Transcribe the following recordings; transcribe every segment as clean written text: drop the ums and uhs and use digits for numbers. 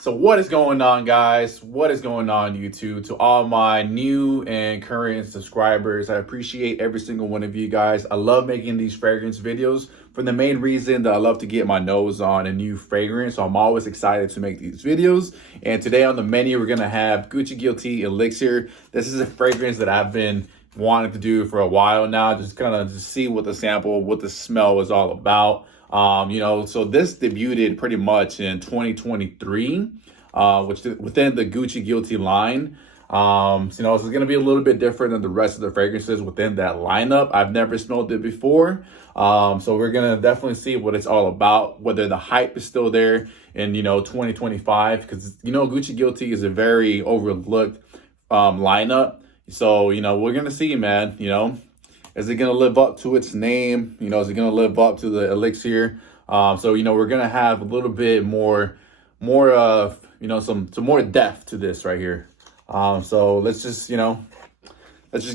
So what is going on, guys? What is going on, YouTube? To all my new and current subscribers, I appreciate every single one of you guys. I love making these fragrance videos for the main reason that I love to get my nose on a new fragrance. So I'm always excited to make these videos. And today on the menu, we're going to have Gucci Guilty Elixir. This is a fragrance that I've been wanting to do for a while now, just kind of to see what the sample, what the smell is all about. So this debuted pretty much in 2023, which within the Gucci Guilty line. So it's going to be a little bit different than the rest of the fragrances within that lineup. I've never smelled it before. So we're going to definitely see what it's all about, whether the hype is still there in, 2025, because, Gucci Guilty is a very overlooked, lineup. So, we're going to see, man, is it going to live up to its name? Is it going to live up to the elixir? So, we're going to have a little bit more of, some more depth to this right here. So let's just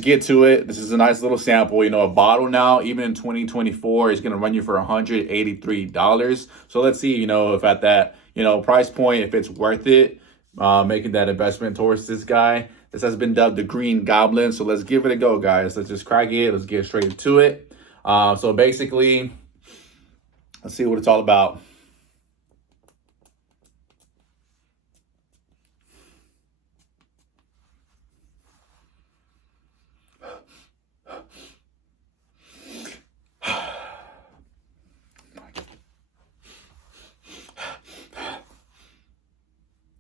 get to it. This is a nice little sample. A bottle now, even in 2024, is going to run you for $183. So let's see, if at that, price point, if it's worth it, making that investment towards this guy. This has been dubbed the Green Goblin. So let's give it a go, guys. Let's just crack it. Let's get straight into it. So basically, let's see what it's all about.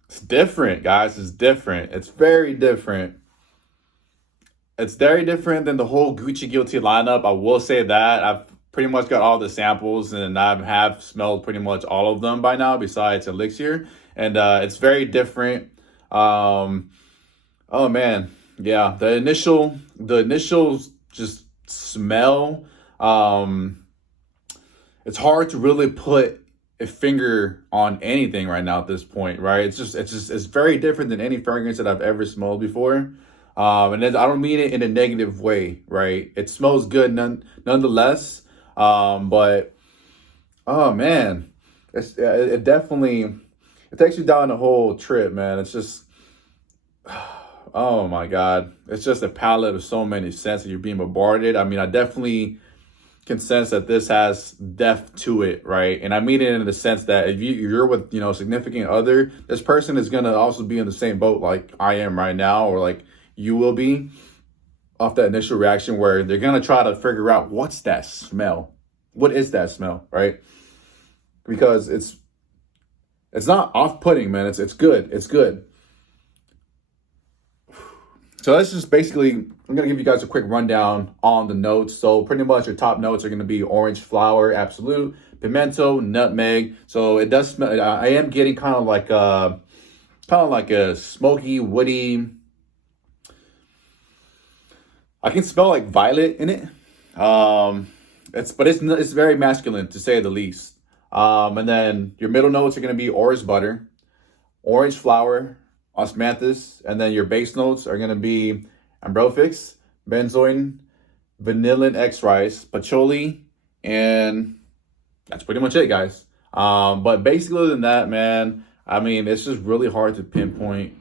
It's different, guys. It's different. It's very different. It's very different than the whole Gucci Guilty lineup. I will say that. I've pretty much got all the samples and I have smelled pretty much all of them by now besides Elixir. And it's very different. Oh man. Yeah, the initial just smell. It's hard to really put a finger on anything right now at this point, right? It's very different than any fragrance that I've ever smelled before. And I don't mean it in a negative way, right? It smells good nonetheless. But oh man, it definitely, it takes you down the whole trip, man. It's just, oh my God. It's just a palette of so many scents that you're being bombarded. I mean, I definitely can sense that this has depth to it, right? And I mean it in the sense that if you're with, a significant other, this person is going to also be in the same boat like I am right now, or like you will be, off that initial reaction where they're going to try to figure out what's that smell? What is that smell, right? Because it's not off-putting, man. It's good. It's good. So that's just basically, I'm going to give you guys a quick rundown on the notes. So pretty much your top notes are going to be orange flower, absolute, pimento, nutmeg. So it does smell, I am getting kind of like a smoky, woody, I can smell like violet in it. It's very masculine to say the least. And then your middle notes are going to be orris butter, orange flower, osmanthus, and then your base notes are going to be ambrofix, benzoin, vanillin X rice, patchouli, and that's pretty much it, guys. But basically, other than that, man, I mean, it's just really hard to pinpoint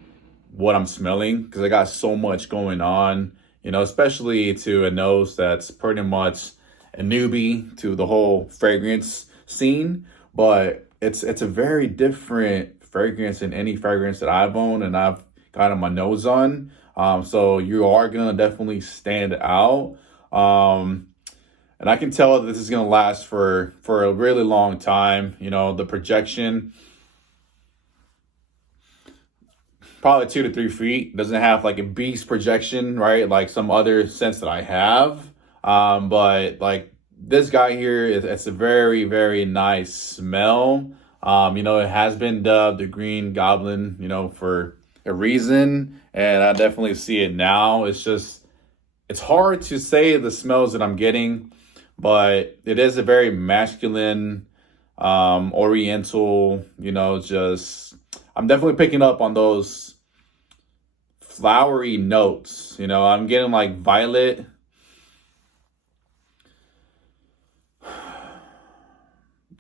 what I'm smelling because I got so much going on, especially to a nose that's pretty much a newbie to the whole fragrance scene. But it's a very different fragrance than any fragrance that I've owned and I've gotten my nose on. So you are gonna definitely stand out. And I can tell that this is gonna last for a really long time. The projection, probably 2 to 3 feet. Doesn't have like a beast projection, right? Like some other scents that I have. But like this guy here, it's a very, very nice smell. It has been dubbed the Green Goblin, for a reason. And I definitely see it now. It's hard to say the smells that I'm getting, but it is a very masculine, oriental, I'm definitely picking up on those flowery notes. I'm getting like violet.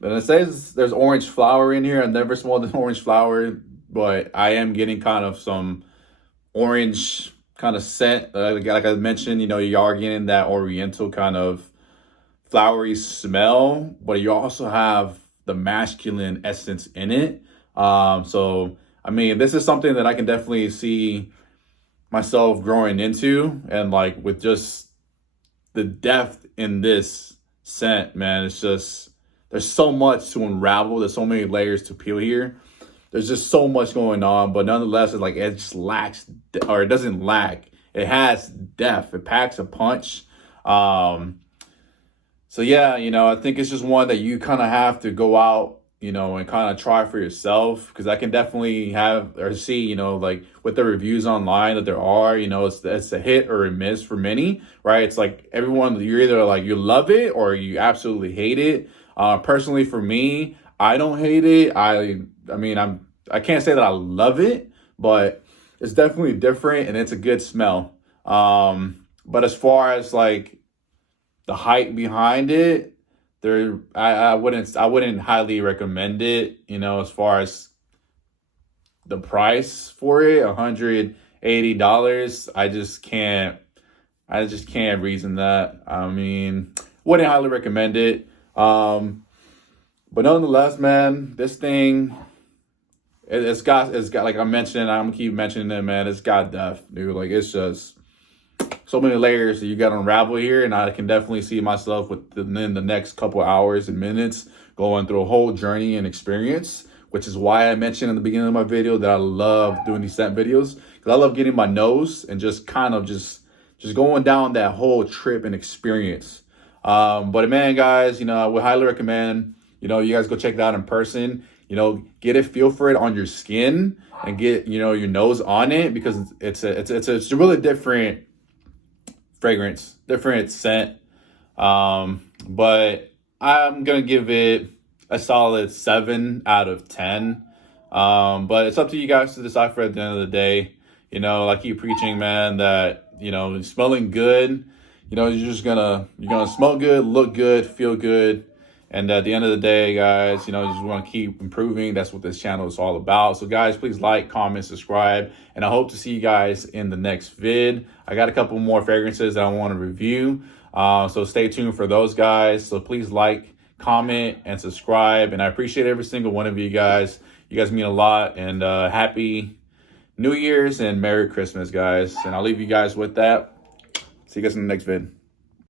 And it says there's orange flower in here. I've never smelled an orange flower but I am getting kind of some orange kind of scent. Like I mentioned, you know, you are getting that oriental kind of flowery smell, but you also have the masculine essence in it. So I mean, this is something that I can definitely see myself growing into, and like with just the depth in this scent, man, it's just there's so much to unravel. There's so many layers to peel here. There's just so much going on, but nonetheless, it's like it just lacks, or it doesn't lack. It has depth. It packs a punch. So yeah, you know, I think it's just one that you kind of have to go out, you know, and kind of try for yourself, because I can definitely have or see, you know, like with the reviews online that there are, you know, it's a hit or a miss for many, right? It's like everyone, you're either like you love it or you absolutely hate it. Personally, for me, I don't hate it. I mean, I can't say that I love it, but it's definitely different and it's a good smell. But as far as like the hype behind it, I wouldn't highly recommend it, you know, as far as the price for it, $180. I just can't reason that. I mean, wouldn't highly recommend it. But nonetheless, man, this thing, it's got like I mentioned, I'm gonna keep mentioning it, man. It's got depth, dude. Like it's just so many layers that you got to unravel here, and I can definitely see myself within the next couple hours and minutes going through a whole journey and experience, which is why I mentioned in the beginning of my video that I love doing these scent videos, because I love getting my nose and just kind of just going down that whole trip and experience. But man, guys, you know, I would highly recommend, you know, you guys go check it out in person. You know, get a feel for it on your skin and get, you know, your nose on it, because it's a really different fragrance, different scent. But I'm gonna give it a solid 7 out of 10. But it's up to you guys to decipher at the end of the day. You know, I keep preaching, man, that, you know, smelling good, you know, you're gonna smell good, look good, feel good. And at the end of the day, guys, you know, you just want to keep improving. That's what this channel is all about. So guys, please like, comment, subscribe, and I hope to see you guys in the next vid. I got a couple more fragrances that I want to review. So stay tuned for those, guys. So please like, comment, and subscribe. And I appreciate every single one of you guys. You guys mean a lot. And happy New Year's and Merry Christmas, guys. And I'll leave you guys with that. See you guys in the next vid.